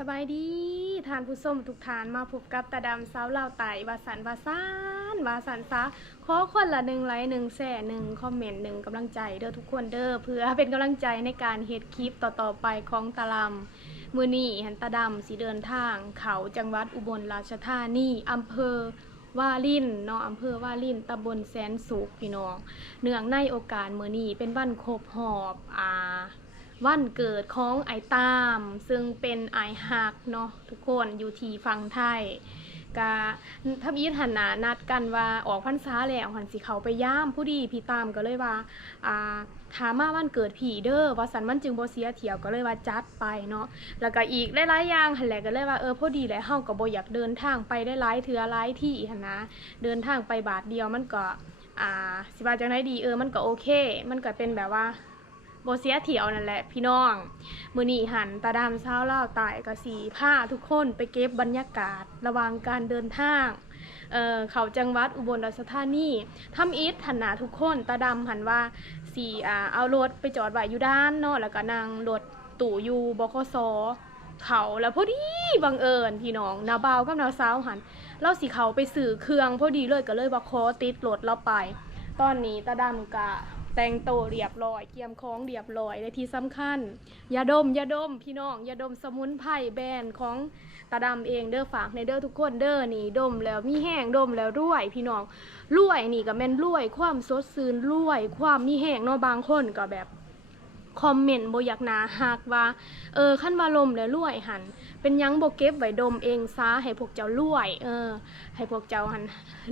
สบายดีทานผู้ส้มทุกทานมาพบกับตาดำสาวลาวไต่วาสันวาซานวาสันซะขอคนละหนึ่งไลค์หนึ่งแสนหนึ่งคอมเมนต์หนึ่งกำลังใจเด้อทุกคนเด้อเพื่อเป็นกำลังใจในการเฮ็ดคลิปต่อๆไปของตาลำมือนี้หันตาดำสีเดินทาง เขาจังหวัดอุบลราชธานีอำเภอวาลินเนาะอำเภอวาลินตำบลแสนสุขพี่น้องเนื่องในโอกาสมือนี้เป็นวันครบหอบอ่า วันเกิดของไอตาม ซึ่งเป็นไอฮักเนาะทุกคนอยู่ที่ฟังไทยกะทับยีหันนานัดกันว่าออกพรรษาแล้วหันสิเขาไปย่ามผู้ดีพี่ตามก็เลยว่าอ่าถามมาวันเกิดผีเด้อว่าสันมันจึงบเสียเที่ยวก็เลยว่าจัดไปเนาะแล้วก็อีกหลายๆอย่างหันแหละก็เลยว่าเออพอดีแหละเฮาก็บ่อยากเดินทางไปได้หลายเทือหลายที่หันนะเดินทางไปบาทเดียวมันก็อ่าสิว่าจังไดดีเออมันก็โอเค มันก็เป็นแบบว่า โบเสียเถียวนั่นแหละพี่น้อง มือนีหันตาดำเช้าเล่าตายกะสีผ้าทุกคนไปเก็บบรรยากาศ ระว่างการเดินทางเอ่อเขาจังหวัดอุบลราชธานีทำอีทหันหนาทุกคนตาดำหันว่าสีอ่าเอารถไปจอดไว้อยู่ด้านนอกแล้วก็นั่งรถตู่อยู่บคสเขาแล้วพอดีบังเอิญพี่น้องนาบาวกับนาสาวหันเราสีเขาไปสื่อเครื่องพอดีเลยก็เลยว่าขอติดรถเราไป ตอนนี้ตาดำกะ แต่งโตวเรียบร้อย เกียมของเรียบร้อยและที่สำคัญยาดมยาดมพี่น้องยาดมสมุนไพรแบรนด์ของตาดำเองเด้อฝากในเด้อทุกคนเด้อนี่ดมแล้วมีแห้งดมแล้วรวย พี่น้องรวยนี่ก็แม่นรวย ความสดชื่นรวย ความมีแห้งเนาะบางคนก็แบบคอมเมนต์บ่อยากหนาหักว่าเออขั้นว่าลมแล้วรวยหัน เป็นยังบ่เก็บไว้ดมเองซะให้พวกเจ้ารวย เออ ให้พวกเจ้าหัน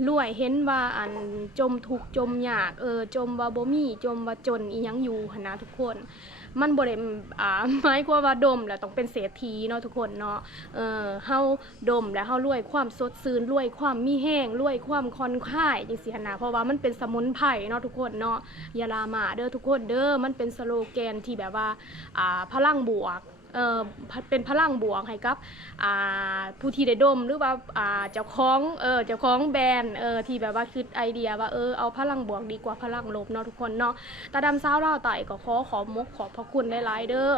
รวยเห็นว่าอันจมทุกจมยากเออจมว่าบ่มีจมว่าจนอีหยังอยู่หันนะทุกคนมันบ่ได้อ่าหมายความว่าดมแล้วต้องเป็นเศรษฐีเนาะทุกคนเนาะ เออเฮาดมแล้วเฮารวยความสดชื่นรวยความมีแห้งรวยความคอนคลายจังซี่หันะเพราะว่ามันเป็นสมุนไพรเนาะทุกคนเนาะยาลามาเด้อทุกคนเด้อมันเป็นสโลแกนที่แบบว่าอ่าพลังบวก เอ่อเป็นพลังบวกให้กับอ่าผู้ที่ได้ดมหรือว่าอ่าเจ้าของเออเจ้าของแบรนด์เออที่แบบว่าคิดไอเดียว่าเออเอาพลังบวกดีกว่าพลังลบเนาะทุกคนเนาะตาดำสาวเล่าไต่ก็ขอขอมกขอบพระคุณหลายๆเด้อ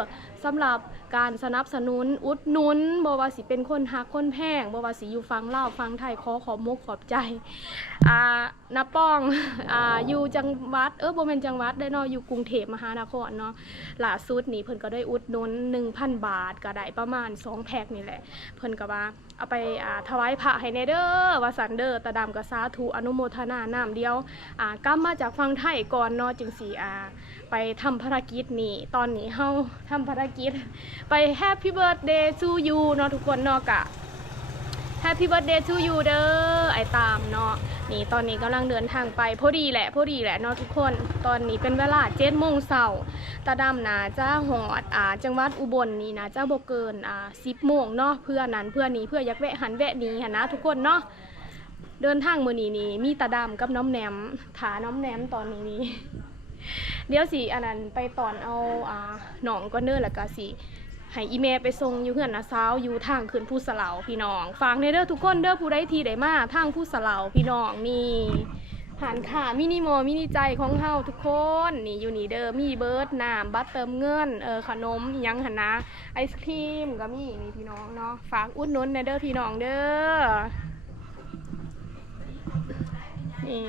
สำหรับการสนับสนุนอุดหนุนบ่ว่าสิเป็นคนฮักคนแพงบ่ว่าสิอยู่ฟังเล่าฟังไทยขอขอมกขอบใจอ่านาป้องอ่าอยู่จังหวัดเออบ่แม่นจังหวัดได้อเนาะอยู่กรุงเทพมหานครเนาะล่าสุดนี่เพิ่นก็ได้อุดหนุน1,000 บาทก็ได้ประมาณ 2 แพ็คนี่แหละ เพิ่นก็ว่าเอาไปอ่าถวายพระให้แน่เด้อว่าสันเด้อตาดำก็สาธุอนุโมทนาน้ำเดียวอ่ากลับมาจากฟังไทยก่อนเนาะจึงสิอ่า ไปทำภารกิจนี่ตอนนี้เฮาทำภารกิจ ไป Happy Birthday to you เนาะทุกคนเนาะกะ Happy Birthday to you เด้อไอตามเนาะนี่ตอนนี้กำลังเดินทางไปพอดีแหละพอดีแหละเนาะทุกคนตอนนี้เป็นเวลาเจ็ดโมงเช้าตาดำนะจะหอดอ่าจังหวัดอุบลนี่นะจะบ่เกินอ่าสิบโมงเนาะเพื่อนั้นเพื่อนี้เพื่ออยากแวะหันแวะนี้หันนะทุกคนเนาะเดินทางมือนี้นี่มีตาดำกับน้องแหนมถาน้องแหนมตอนนี้นี่ เดี๋ยวสิอันนั้นไปตอนเอาอ่าหนองก็เนิ่นแล้วก็สิให้อีเมลไปส่งอยู่เฮือนนะสาวอยู่ทางขึ้นผู้สะเหลาพี่น้องฟังในเด้อทุกคนเด้อผู้ใดทีได้มาทางผู้สะเหลาพี่น้องนี่หันขามินิโมมินิใจของเฮาทุกคนนี่อยู่นี่เด้อมีเบิร์ดน้ำบัตรเติมเงินเออขนมยังหันนะไอศครีมก็มีนี่พี่น้องเนาะฝากอุดหนุนในเด้อพี่น้องเด้อนี่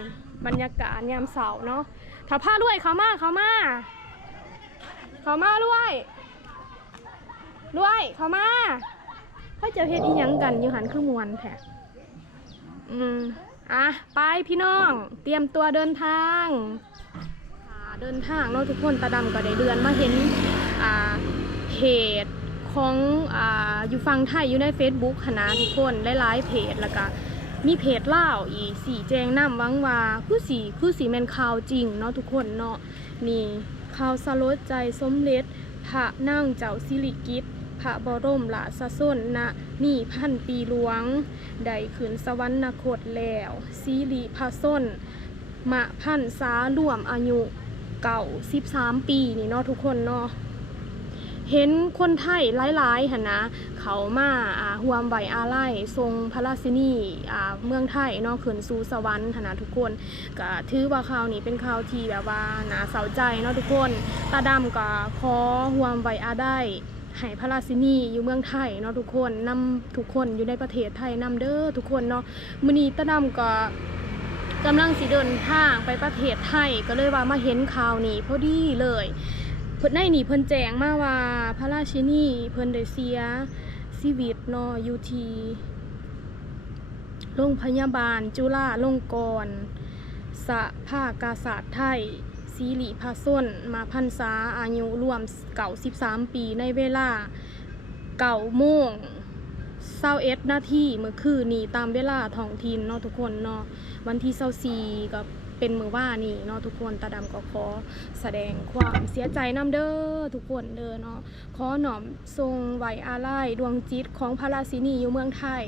บรรยากาศยามเสาร์เนาะถ้าผ้าด้วยเขามาเขามาเขามาด้วยด้วยเขามาเขาจะเฮ็ดอีหยังกันอยู่หันคือมวนแท้อืมอะไปพี่น้อง เตรียมตัวเดินทางเดินทางเนาะทุกคนตาดำก็ได้เดือนมาเห็นอ่าเพจของอ่าอยู่ฟังไทยอยู่ใน Facebook คณะทุกคนหลายๆเพจแล้วก็ มีเพจเล่าอีสีแจงน้ำวังว่าคือสีคือสีแมนข่าวจริงเนาะทุกคนเนาะนี่ข่าวสลดใจสมเด็จพระนั่งเจ้าสิริกิตพระบรมราชสนนะนี่พันปีหลวง ได้ขืนสวรรคตแล้วสิริพระส้น มะพันษารวมอายุเก่า13ปีนี่เนาะทุกคนเนาะ เห็นคนไทยหลายๆหันนะ เขามาอ่าห่วมไหวอาไลัยทรงพระราชินีอ่าเมืองไทยเนาะขึ้นสู่สวรรค์หันนะทุกคนก็ถือว่าข่าวนี้เป็นข่าวที่แบบว่าน่าเศร้าใจเนาะทุกคนตาดำก็ขอห่วมไหวอาได้ให้พระราชินีอยู่เมืองไทยเนาะทุกคนนำทุกคนอยู่ในประเทศไทยนำเด้อทุกคนเนาะมื้อนี้ตะดำก็กำลังสิเดินทางไปประเทศไทยก็เลยว่ามาเห็นข่าวนี้พอดีเลย เพิ่นในนี่เพิ่นแจ้งมาว่าพระราชินีเพิ่นได้เสียชีวิตเนาะอยู่ที่โรงพยาบาล จุฬาลงกรณ์สะภากาศาสตร์ไทยศิริพาส้นมาพันษาอายุรวมเก่า13ปีในเวลาเก่าโมงเศร้าเอ็ดนาทีเมื่อคืนนี้ตามเวลาท้องถิ่นเนาะทุกคนเนาะวันที่เศร้าซีกับ เป็นมือว่านี่เนาะทุกคนตาดำก็ขอแสดงความเสียใจน้ำเด้อทุกคนเด้อเนาะขอหน่อมทรงไหวอาลัยดวงจิตของพระราชินีอยู่เมืองไทย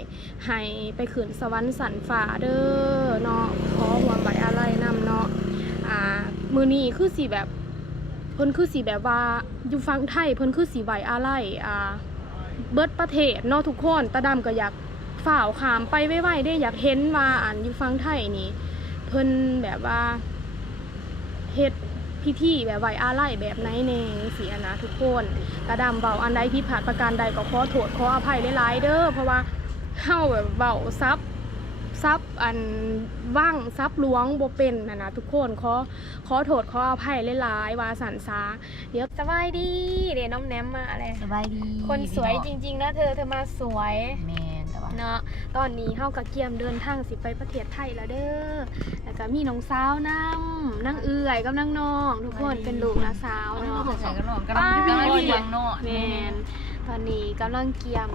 ให้ไปขืนสวรรค์สันฝ่าเด้อเนาะขอหวมไหวอาลัยนำเนาะอ่ามือนี้คือสีแบบเพิ่นคือสีแบบว่าอยู่ฟังไทยเพิ่นคือสีไหวอาลัยอ่าเบิดประเทศเนาะทุกคนตาดำก็อยากฝ่าวขามไปไว้ๆได้อยากเห็นว่าอ่านอยู่ฟังไทยนี่ เพิ่นแบบว่าเฮ็ดพิธีแบบไหวอาลัยแบบไหนแน่เสียนะทุกคนกระดำเบาอันใดผิดพลาดประการใดก็ขอโทษขออภัยหลายๆเด้อเพราะว่าเฮาแบบเบาซับซับอันว่างซับล้วงบ่เป็นนะนะทุกคนขอขอโทษขออภัยหลายๆว่าสันซาเดี๋ยวสบายดีเดี๋ยวน้องแนมมาอะไรสบายดี คนสวยจริงๆนะเธอเธอมาสวยแมนแต่ว่า เนาะตอนนี้เฮากับเกียมเดินทางสิไปประเทศไทยแล้วเด้อแล้วก็มีน้องสาวนํนั่งเอื่อยกับนั่งน้องทุกคนเป็นลูกนะสาวเอาเนาะเนาะใส่กันเนาะกันป้ากันเลี้ยงเนาะแมนตอนนี้กำลังเกียม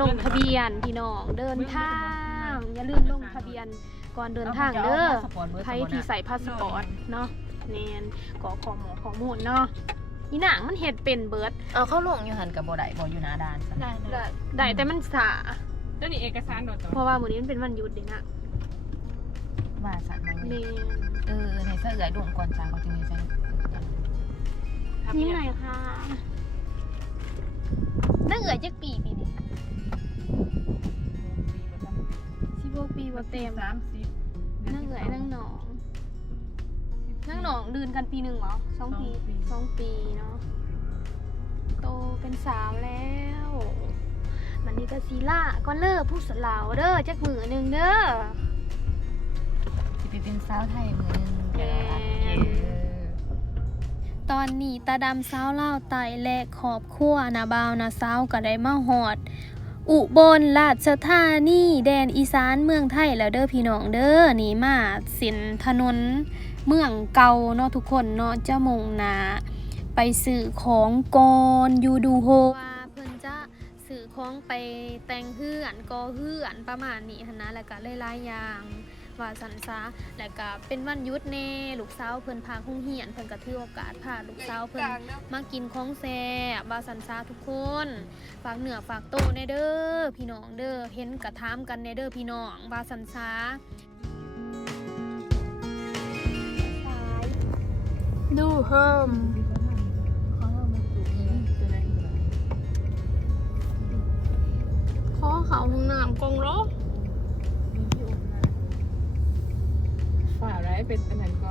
ลงทะเบียนพี่น้องเดินทางอย่าลืมลงทะเบียนก่อนเดินทางเด้อใครที่ใส่พาสปอร์ตเนาะแมนกอขอหมอข้อมูลเนาะอีหนังมันเฮ็ดเป็นเบิดเอาเข้าลงอยู่หันกับบ่ได้บ่อยู่หน้าด่านซะได้ได้ได้แต่มันสา แล้วนี่เอกสารโดดต่อเพราะว่ามื้อนี้มันเป็นวันหยุดเด้นะว่าสัตว์มันแมนเออในเสื้อเอื้อยดวงก่อนจ้าเขาจะมีใจยิ้มหน่อยค่ะนั่งเอ๋ยจักปีปีนี้สิบหกปีบ่เต็มสามสิบนั่งเอ๋ยนั่งหนองนั่งหนองดืนกันปีหนึ่งเหรอสองปีสองปีเนาะโตเป็นสาวแล้ว มันนี่ก็ซีล่าก็เลิกผู้สลาวเด้อจักมือหนึ่งเด้อสิไปเป็นสาวไทยมือนึงแม่นตอนนี้ตาดำสาวเล่าวไตและขอบครัวนาบาวนาสาวก็ได้มาหอด อุบลราชธานีแดนอีสานเมืองไทยแล้วเด้อพี่น้องเด้อนี่มาสินถนนเมืองเก่าเนาะทุกคนเนาะจะมงหนา ไปสื่อของกอนยูดูโฮ ของไปแต่งเฮือนกอเฮือนประมาณนี้หันนะแล้วก็หลายๆอย่างว่าสันซาแล้วก็เป็นวันหยุดแน่ลูกสาวเพิ่นพาคุ้งเหียนเพิ่นก็ถือโอกาสพาลูกสาวเพิ่นมากินของแซ่บบาสันซาทุกคนฝากเหนือฝากโตในเด้อพี่น้องเด้อเห็นกระทามกันในเด้อพี่น้องบาสันซาดูเฮิม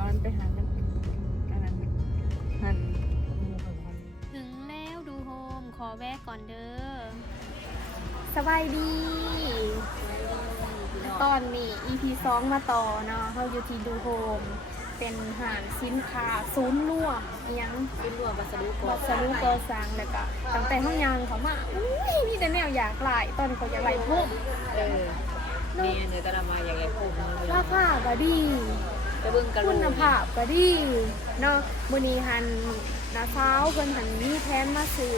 อนไปหามันอันนั้นหันมูของมันถึงแล้วดูโฮมขอแวะก่อนเด้อสบายดี ตอนนี้ EP 2 มาต่อเนาะเขาอยู่ที่ดูโฮมเป็นหารสินค้าศูนย์รวมอิหยังเป็นรวมวัสดุก่อวัสดุก่อสร้างแล้วก็ตั้งแต่ห้องยางเขามาอุ้ยมีแต่แนวอยากหลายตอนนี้เขาอยากไหลพุ่มเออแม่เนื้อตะลามาอยางไรพูดราคาก็ดี เบิ่งกันคุณภาพก็ดีเนาะมื้อนี้หันนาเช้าเพิ่นหันมีแผนมาซื้อ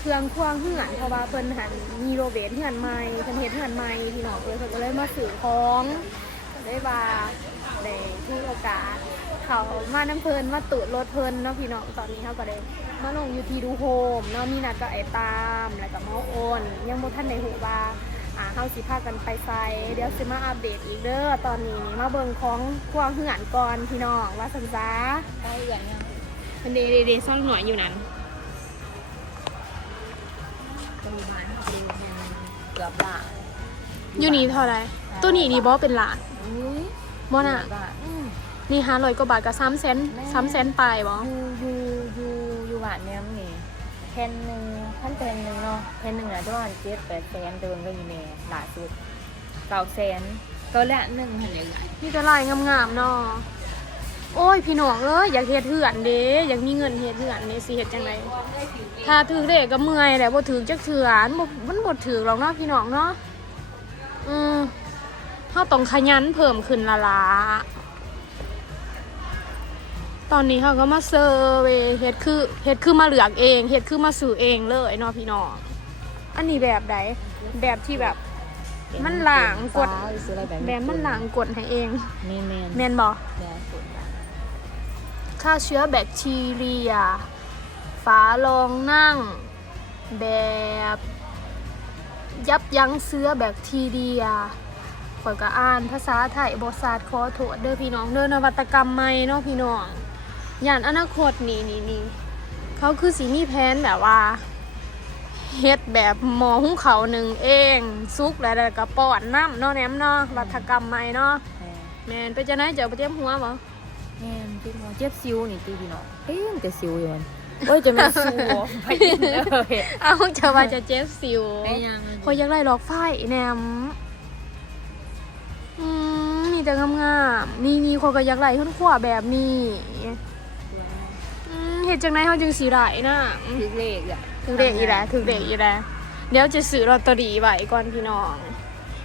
เครื่องครัวเฮือนเพราะว่าเพิ่นหันมีโรเบทเฮือนใหม่เพิ่นเฮ็ดเฮือนใหม่พี่น้องเอ้ยเพิ่นก็เลยมาซื้อของก็เลยว่าได้ถือโอกาสเขามาน้ำเพิ่นมาตูดรถเพิ่นเนาะพี่น้องตอนนี้เขาก็ได้มาลงอยู่ที่ดูโฮมเนาะมีนัดกับไอ้ตามแล้วก็หมอโอน ยังบ่ทันได้ฮู้ว่า อ่าเฮาสิพากันไปไซเดี๋ยวสิมาอัปเดตอีกเด้อตอนนี้นี่มาเบิ่งของกวางเหือนก่อนพี่น้องว่าสันซาเขาเอื้อยยังมันเดเดเดซ่อนหน่อยอยู่นั้นประมาณเดียวเกือบละอยู่นี่เท่าไหรตัวนี้นี่บ่เป็นหลานอุ้ยบ่น่ะอืมนี่ห้าร้อยกว่าบาทกับสามเซนแม่สามเซนปลายบ่อยู่อยู่อยู่อยู่หวานเนี้ยมนี่ แผ่นหนึ่งท่านแพนหนึ่งเนาะแพนหนึ่งนะประมาณเจ็ดแปดแสนเดินก็อยู่หลายสุดเก้าแสนตัวละหนึ่งหันใหญ่มีแต่ลายงามๆเนาะโอ้ยพี่น้องเอ้ยอยากเฮ็ดเหือนเด้อยากมีเงินเฮ็ดเหือนเด้สิเฮ็ดจังไดถ้าถือเด็กก็เมื่อยแหละบ่ถือจักเถื่อนบ่มันบ่ถือหรอกเนาะพี่น้องเนาะอืมเฮาต้องขยันเพิ่มขึ้นละละ ตอนนี้เขาก็มาเซอร์เวย์เฮ็ดคือเฮ็ดคือมาเหลือกเองเฮ็ดคือมาสื่อเองเลยเนาะพี่น้องอันนี้แบบใดแบบที่แบบ มันหลางกดซื้ออะไรแบบแบบมันหลังกดให้เองนี่แมนแม่นบ่แบบสุดฆ่าเชื้อแบคทีเรีย ฝารองนั่ง แบบ ยับยั้งเชื้อแบคทีเรียข่อยก็อ่านภาษาไทยบศาสตร์ขอโทษเด้อพี่น้องเด้อนวัตกรรมใหม่เนาะพี่น้อง ย่านอนาคตนี่นี่นี่เขาคือสีมีแผนแบบว่าเฮ็ดแบบหมอหุงเขาวหนึ่งเองซุกแล้วก็ป้อนน้ำเนาะแหนมเนาะวัตกรรมใหม่เนาะแม่นไปจะไหนเจอไปเจ็บหัวบ่แมนเจ็บหัวเจ็บซิวนี่ตีพี่น้องเอ๊ะมันจะซิวอยู่มันโอ้ยจะไม่ซิวไปเลยเอาจะว่าจะเจ็บสิวไอ้ยังคอยอยากไล่หลอกไฟแหนมอืมนี่แต่งามๆนี่นี่คนก็อยากไล่ขึ้นขวาแบบนี้ อืมเห็ดจังไหนเขาจึงสีไหลนะถึงเลขอะถึงเด็กอีแลถึงเด็กอีแลเดี๋ยวจะซื้อลอตเตอรี่ไว้ก่อนพี่น้อง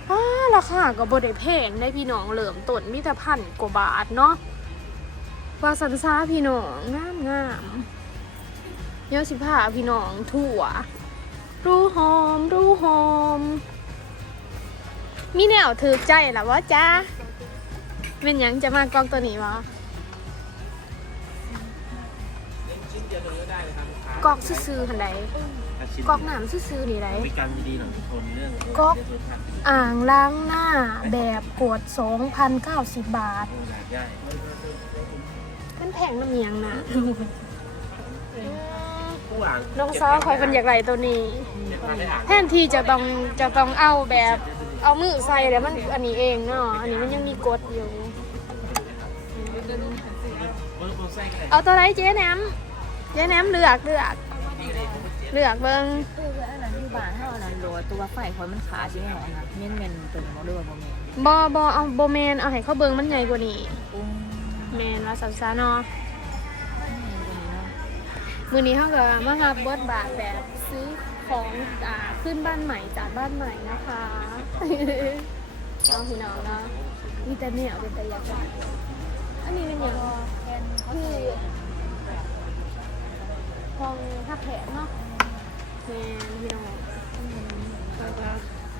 อ้าราคาก็บ่ได้แพงได้พี่น้องเหลิมต้นมีแต่พันกว่าบาทเนาะว่าสันซาพี่น้องงามงามๆเดี๋ยวสิพาพี่น้องทั่ว รู้หอม รู้หอม มีแนวถือใจหรอวะจ้าเป็นหยังจะมากองตัวนี้วะ กอกซื่อๆหันใดกอกน้ำซื่อๆนี่ได บริการดีๆหน่อยทุกคนเรื่องก๊อกอ่างล้างหน้าแบบกด2,090 บาทอยากได้มันแพงน้ำเมียงนะผู้อ่านน้องซอคอยเป็นอยากไรตัวนี้เจ็ดพันได้อ่านแทนที่จะต้องจะต้องเอาแบบเอามือใส่แล้วมันอันนี้เองเนาะอันนี้มันยังมีกดอยู่ เบอร์เบอร์ไส้กันเลยเอาตัวไหนเจ๊แหนม เจ๊แหนมเลือกเลือกเลือกเบิ้งคืออันนั้นอยู่บ้านเท่านั้นโดยตัวไฟคอยมันขาใช่ไหมหรอนะเม่นเม่นตัวนี้มาด้วยบ่แม่นบอบอเอาโบแมนเอาให้เขาเบิ้งมันใหญ่กว่านี้อุ้งแมนว่าสับซาเนาะตัวนี้เนาะมือนี้เขาก็มารับบทบาทแบบซื้อของอ่าขึ้นบ้านใหม่จากบ้านใหม่นะคะน้องพี่น้องเนาะมีแต่เนี่ยเป็นแต่อยากได้อันนี้เป็นอย่างคือ ห้องทับแผนเนาะแมนพี่น้องแล้วก็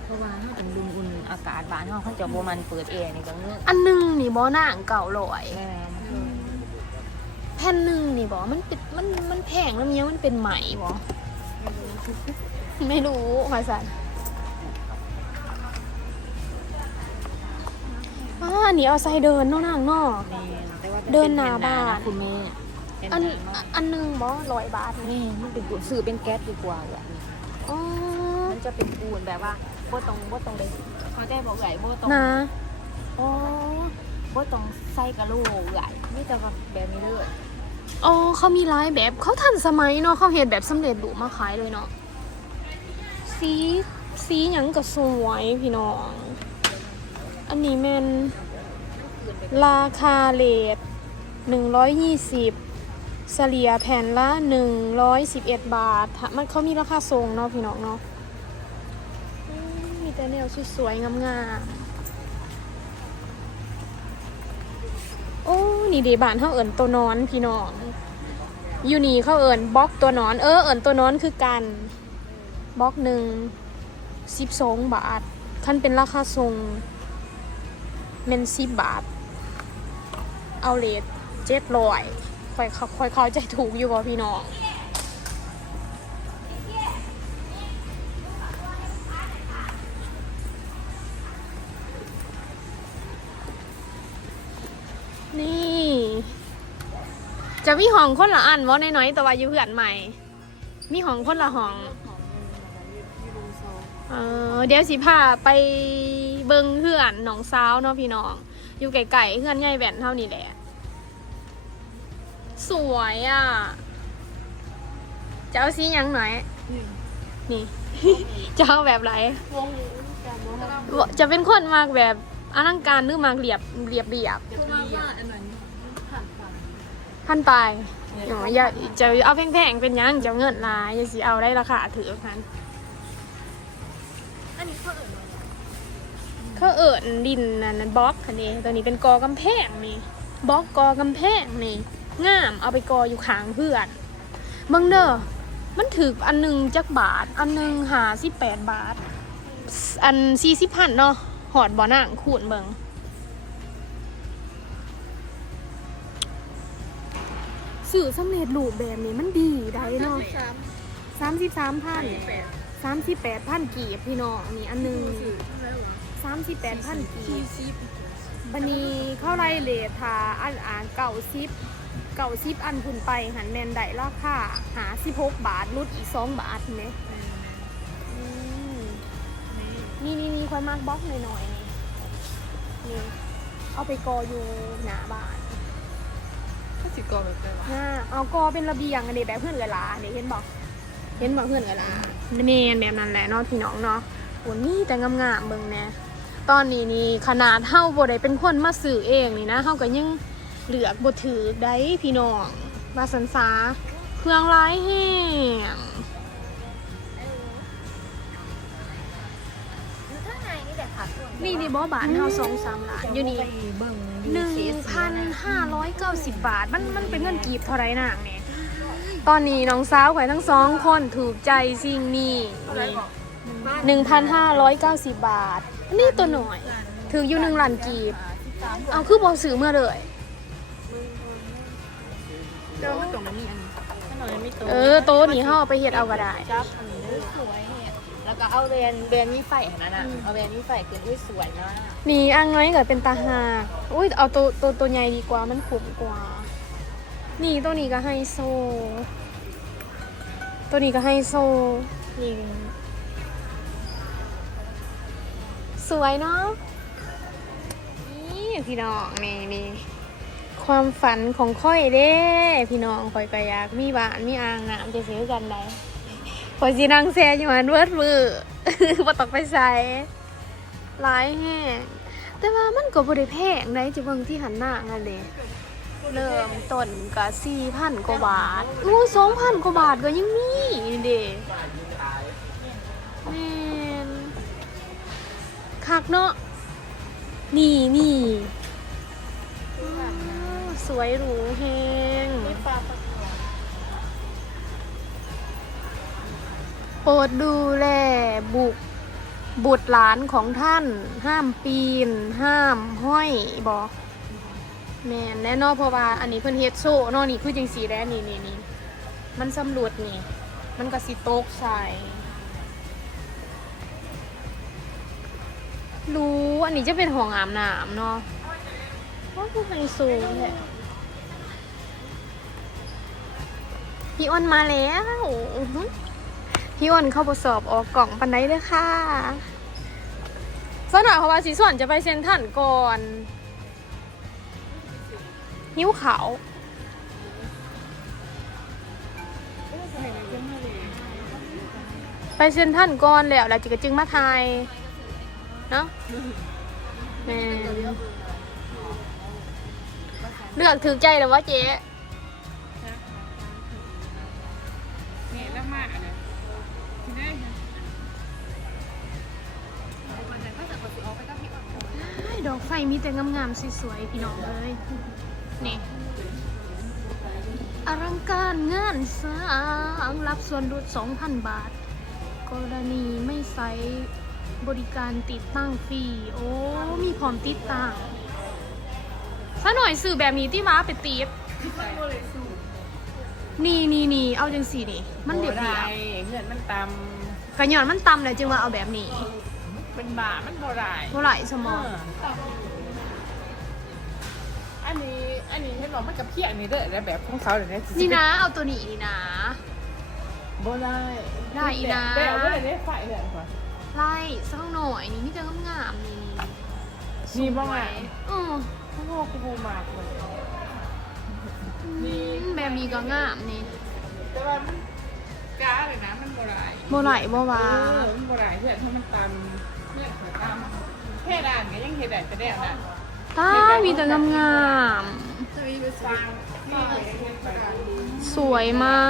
เพราะว่าถ้าเป็นดุมอุ่นอากาศบ้านเขาเขาจะบ่มันเปิดแอร์นี่ก็เงือกอันหนึงนี่บอนางเก่าลอย แม่แผ่นหนึ่งนี่บอมันเป็นมันมันแพงแล้วเมียมันเป็นไหมบอไม่รู้ค่ะสันอ่านี่เอาใส่เดินเนาะนางเนาะแม่แต่ว่าเดินหน้าบ้าน คุณแม่ อันอันหนึ่งบอร้อยบาทนี่แม่มันเป็นปูนซื้อเป็นแก๊สดีกว่าอะอ๋อมันจะเป็นปูนแบบว่าบ่ต้องบ่ต้องเลยเขาได้บอกใหญ่บ่ต้องนะอ๋อบ่ต้องใส่กระโหลกใหญ่มีแต่ว่าแบบนี้เลยอ๋อเขามีหลายแบบเขาทันสมัยเนาะเขาเห็นแบบสำเร็จรูปมาขายเลยเนาะสีสีหยังก็สวยพี่น้อง อันนี้แมนราคาเลทหนึ่งร้อยยี่สิบ เฉลี่ยแผ่นละหนึ่งร้อยสิบเอ็ดบาท มันเขามีราคาทรงเนาะพี่น้องเนาะมีแต่แนวสวยๆงามๆโอ้ นี่เดบานเขาเอิญตัวนอนพี่น้องอยู่นี่เขาเอิญบล็อกตัวนอน เออ เอิญตัวนอนคือกันบล็อกหนึ่งสิบสองบาทคันเป็นราคาทรงเมนสิบบาท เอาเลทเจ็ดร้อย ค่อยเขาค่อยเข้าใจถูกอยู่บ่พี่น้องนี่ จะมีห้องคนละอันว่าน้อยๆแต่ว่าอยู่เพื่อนใหม่ มีห้องคนละห้อง เออเดี๋ยวสิพาไปเบิงเพื่อนหนองสาวเนาะพี่น้อง อยู่ไกลๆเพื่อนใหญ่แหวนเท่านี้แหละ สวยอะ จะเอาสีหยังหน่อยสนี่ จะเอาแบบไหนวงการมองจะเป็นคนมากแบบอลังการหรือมากเรียบเรียบเรียบคือว่าว่าอันนั้นผ่านผ่านพันปลายอ๋ออย่าจะเอาแพงๆเป็นหยังจะเอาเงินหลายอย่าสิเอาได้ราคาถือพันอันนี้เขาเอ่ยมาเขาเอิญดินนั่นนั่นบล็อกคันนี้ตัวนี้เป็นกอกำแพงนี่บล็อกกอกำแพงนี่ งามเอาไปกออยู่ข้างเพื่อนเบิ่งเด้อมันถืออันหนึงจักบาท อันหนึงหาสิบแปดบาท อันสี่สิบพันเนาะหอดบ่อนั่งขูดเบิ่งสื่อสำเร็จรูปแบบนี้มันดีได้เนาะสามสามสิบสามพันแปดสามสิบแปดพันกีบพี่น้องนี่อันหนึงสี่แล้วเหรอสามสิบแปดพันกีสี่บสิบบันนี้เข้าไรเลททาอันอ่านเก่าซิป เก่าซิปอันคุณไปหันแมนได้ราคาหาสิบหกบาทลดอีกสองบาทเนี่ยนี่นี่นี่ค่อยมากบล็อกหน่อยๆนี่นี่เอาไปกออยู่หน้าบ้านถ้าสิกรแบบไหนวะหน้าเอากอเป็นระเบียงอันนี้แบบเพื่อนเวลาเนี่ยเห็นบอกเห็นบอกเพื่อนเวลาเมนแบบนั้นแหละเนาะพี่น้องเนาะโอ้นี่แต่งามๆเบิ่งแน่ตอนนี้นี่ขนาดเฮาบ่ได้เป็นคนมาสื่อเองนี่นะเฮาก็ยัง เหลือกบ่ถือได้พี่น้องว่าสันสาเครื่องร้ายแห้งดูข้างในนี่แหละค่ะส่วนนี่นี่บ่บาทเฮาสองสามล้านอยู่นี่หนึ่งพันห้าร้อยเก้าสิบบาท มันมันเป็นเงินกีบเท่าไรนางเนี่ยตอนนี้น้องสาวข่อยทั้งสองคนถูกใจสิ่งนี้หนึ่งพันห้าร้อยเก้าสิบบาท นี่ตัวหน่อย ถืออยู่หนึ่งล้านกีบ เอาคือบอซื้อเมื่อเลย เจ้าก็ตรงนั้นมีอันนี้ถ้าเรายังไม่โตเออโต๊ะนี้ห่อาไปเฮ็ดเอาก็ได้ จับอันนี้ได้สวยเนี่ยแล้วก็เอาแวนแวนมีไฟอันนั้นอะเอาแวนมีไฟคืออุ้ยสวยมากนี่อังน้อยก็เป็นตาหากอุ้ยเอาตัวตัวตัวใหญ่ดีกว่ามันขุมกว่า นี่ตัวนี้ก็ไฮโซ ตัวนี้ก็ไฮโซนี่สวยเนาะนี่พี่น้องนี่นี่ ความฝันของค่อยเด้ พี่น้องค่อยก็อยากมีบ้านมีอ่างน้ำจะซื้อกันได้ข่อยสินั่งแซ่อยู่มันเวิร์ดมือบ่ต้องไปใส่หลายแห้งแต่ว่ามันก็บ่ได้แพงได้จะเบิ่งที่หันหน้ากันเด้เริ่มต้นก็4,000กว่าบาทโอ้2,000กว่าบาทก็ยังมีนี่เด้แม่นคักเนาะนี่นี่ สวยหรูแฮงปลาปลาโปรดดูแลบุกบุตรหลานของท่าน ห้ามปีน ห้ามห้อยบอกแมนแน่นอนเพราะว่าอันนี้เพิ่นเฮ็ดโซ่นอนี่คือจังสีแด้นี่นี่นี่มันสำรวจนี่ มันก็สิตกใส่รู้อันนี้จะเป็นห้องอาบน้ำเนาะว่าคือไฮโซแหละ พี่อ้นมาแล้วอื้อหือพี่อ้นเข้าทดสอบออกกล่องปันไดเลยค่ะสกหน่อยเพราะว่าสีส่วนจะไปเซ็นทรันก่อน หิ้วเขาวไปเซ็นทรันก่อนแล้วแล้วจิกจึงมาทายเนาะแม่เลือกถือใจแล้ววะเจ๊ ยดอกไฟมีแต่งามๆสวยๆพี่น้องเลย นี่อลังการงานสร้างรับส่วนลด2,000 บาท กรณีไม่ใช้บริการติดตั้งฟรี โอ้ มีพร้อมติดตั้งซะหน่อยสื่อแบบนี้ที่ว้าไปตีดนี่นี่นี่เอาจังสีนี่ มันเดียบเดียบเงินมันตกระหย่อนมันตำเลยจึงว่าเอาแบบนี้ำเป็นบามันบ่ได้เท่าไหร่สมอง อันนี้อันนี้ให้บอกมันกับเพี้ยนี่เด้อแล้วแบบของเขาเลยนะนี่นะ เอาตัวนี้นี่นะ บ่ได้ได้อีนะแต่ว่าได้ไฟเลยค่ะไล่สักหน่อยนี่มีแต่งามๆนี่มีบ้างสไหมวยอือโอ้โหกูมากเลยนี่แบบนี้ก็งามนี่แต่ว่ามันจ้าเลยนะมันโบราณบ่ไหลบ่เอว่าอมันโบราณเพื่อนถ้ามันตำเพื่อนเผื่อตำแค่ด่านก็ยังเห็นได้แต่แดดน่ะ ตามีแต่งามจะมีไปฟังที่เห็นเห็นกระดาษๆสวยมา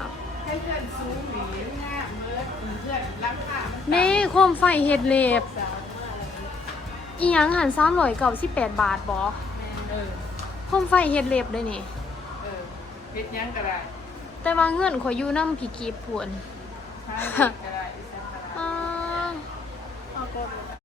กให้เพื่อนซูมหนีง่ายเมิร์ดเพื่อนรักค่ะนี่โคมไฟเฮ็ดเล็บอีหยังหัน398บาทบ่เออโคมไฟเฮ็ดเล็บได้นี่เออเฮ็ดยังก็ได้แต่ว่าเงินขอยอยู่นำพี่กีบพวน